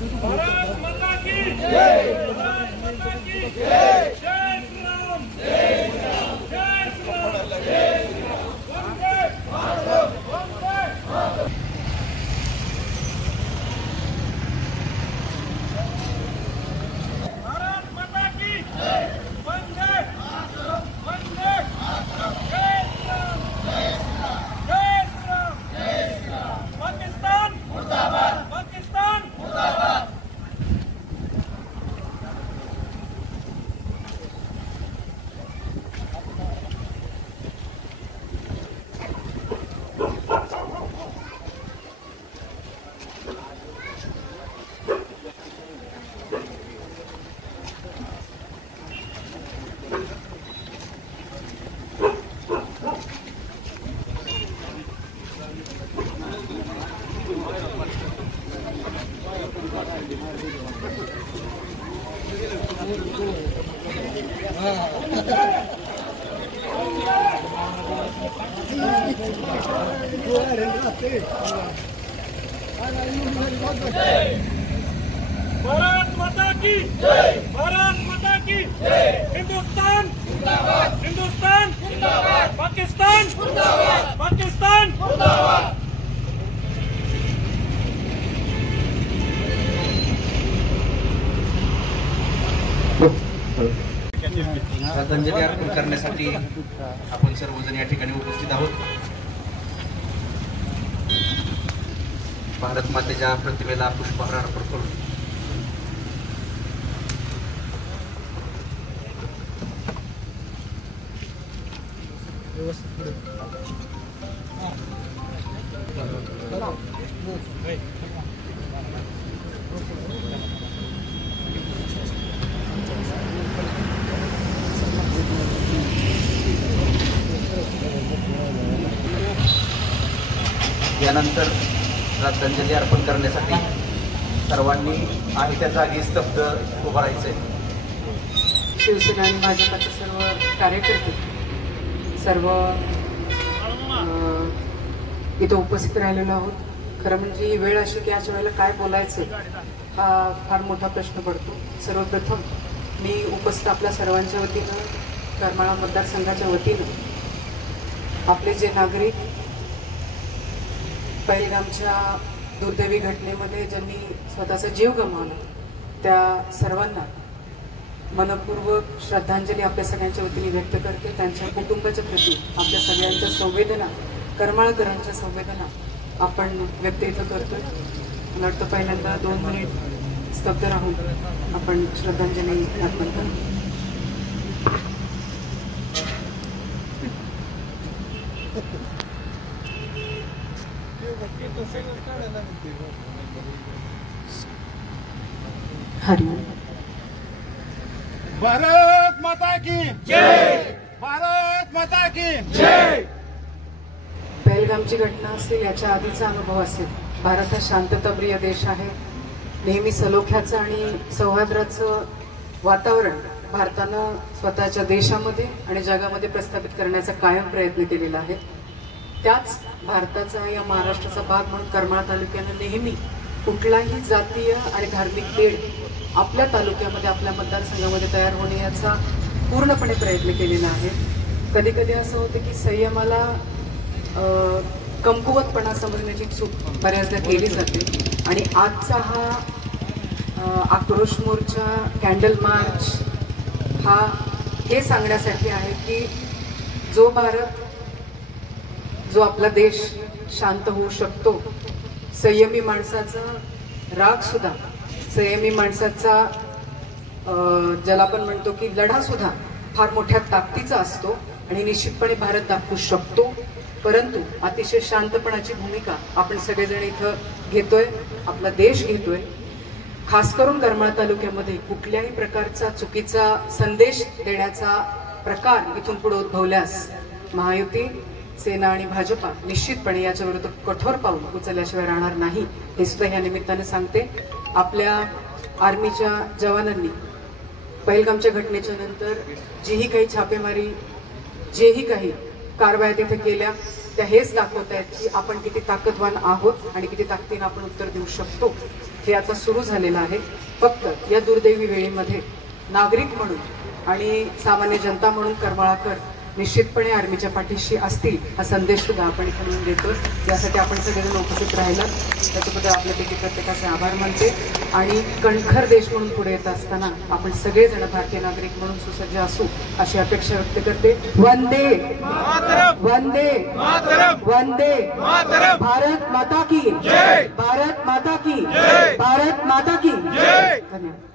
भारत माता की जय, भारत माता की जय, जय श्री राम, जय श्री राम, जय श्री राम, जय श्री राम, वंदे मातरम, वंदे मातरम। भारत माता की जय, वंदे मातरम, वंदे मातरम, जय श्री राम, जय श्री राम, जय श्री राम, जय श्री राम। पाकिस्तान मुर्दाबाद, पाकिस्तान मुर्दाबाद। भारत माता की जय, भारत माता की जय। हिंदुस्तान जिंदाबाद, हिंदुस्तान जिंदाबाद, पाकिस्तान मुर्दाबाद, पाकिस्तान मुर्दाबाद। श्रद्धांजली अर्पण करण्यासाठी आपण सर्वजण या ठिकाणी उपस्थित आहोत। भारत मातेच्या प्रतिमेला पुष्पहार अर्पण करून यानंतर श्रद्धांजली अर्पण करण्यासाठी सर्वांनी आहे त्या जागी स्तब्ध उभं राहायचंय। शिवसेना आणि भाजपाचे सर्व कार्यकर्ते सर्व इथं उपस्थित राहिलेलो आहोत। खरं म्हणजे ही वेळ अशी की अशा वेळेला काय बोलायचं हा फार मोठा प्रश्न पडतो। सर्वप्रथम मी उपस्थित आपल्या सर्वांच्या वतीनं, करमाळा मतदारसंघाच्या वतीनं आपले जे नागरिक पहलगामच्या दुर्दैवी घटनेमध्ये ज्यांनी स्वतःचा जीव गमावला त्या सर्वांना मनपूर्वक श्रद्धांजली आपल्या सगळ्यांच्या वतीने व्यक्त करते। त्यांच्या कुटुंबाच्या प्रती आपल्या सगळ्यांच्या संवेदना, करमाळकरांच्या संवेदना आपण व्यक्त इथं करतोय। मला वाटतं पहिल्यांदा 2 मिनिट स्तब्ध राहून आपण श्रद्धांजली अर्पण करू। हरिओम। भारत माता की जय, भारत माता की जय। पहलगामची घटना असेल, याच्या आधीचा अनुभव असेल, भारत हा शांतताप्रिय देश आहे। नेहमी सलोख्याचं आणि सौहार्दाचं वातावरण भारतानं स्वतःच्या देशामध्ये आणि जगामध्ये प्रस्थापित करण्याचा कायम प्रयत्न केलेला आहे। त्याच भारताचा या महाराष्ट्राचा भाग म्हणून करमाळा तालुक्यानं नेहमी कुठलाही जातीय आणि धार्मिक तेढ आपल्या तालुक्यामध्ये, आपल्या मतदारसंघामध्ये तयार होणे याचा पूर्णपणे प्रयत्न केलेला आहे। कधी कधी असं होतं की संयमाला कमकुवतपणा समजण्याची चूक बऱ्याचदा केली जाते आणि आजचा हा आक्रोश मोर्चा, कॅन्डल मार्च हा हे सांगण्यासाठी आहे की जो भारत, जो आपला देश शांत होऊ शकतो, संयमी माणसाचा राग सुद्धा, संयमी माणसाचा ज्याला आपण म्हणतो की लढा सुद्धा फार मोठ्या ताकदीचा असतो आणि निश्चितपणे भारत दाखवू शकतो। परंतु अतिशय शांतपणाची भूमिका आपण सगळेजण इथं घेतोय, आपला देश घेतोय। खास करून करमाळा तालुक्यामध्ये कुठल्याही प्रकारचा चुकीचा संदेश देण्याचा प्रकार इथून पुढे उद्भवल्यास महायुती, सेना आणि भाजपा निश्चितपणे याच्या विरुद्ध कठोर पाऊल उचलल्याशिवाय राहणार नाही, हे सुद्धा या निमित्ताने सांगते। आपल्या आर्मीच्या जवानांनी पहलगामच्या घटनेच्या नंतर जीही काही छापेमारी, जेही काही कारवाया तिथे केल्या त्या हेच दाखवत आहेत की आपण किती ताकदवान आहोत आणि किती ताकदीने आपण उत्तर देऊ शकतो। हे आता सुरू झालेलं आहे. फक्त या दुर्दैवी वेळेमध्ये नागरिक म्हणून आणि सामान्य जनता म्हणून करमाळाकर निश्चितपणे आर्मीच्या पाठीशी असतील हा संदेश सुद्धा आपण इथे म्हणून देतो. यासाठी आपण सगळेजण उपस्थित राहिला त्याच्याबद्दल आपल्यापैकी प्रत्येकाचे आभार मानते. आणि कणखर देश म्हणून पुढे येत असताना आपण सगळेजण भारतीय नागरिक म्हणून सुसज्ज असू अशी अपेक्षा व्यक्त करते. वंदे वंदे वंदे भारत माता की, भारत माता की, भारत माता की. धन्यवाद.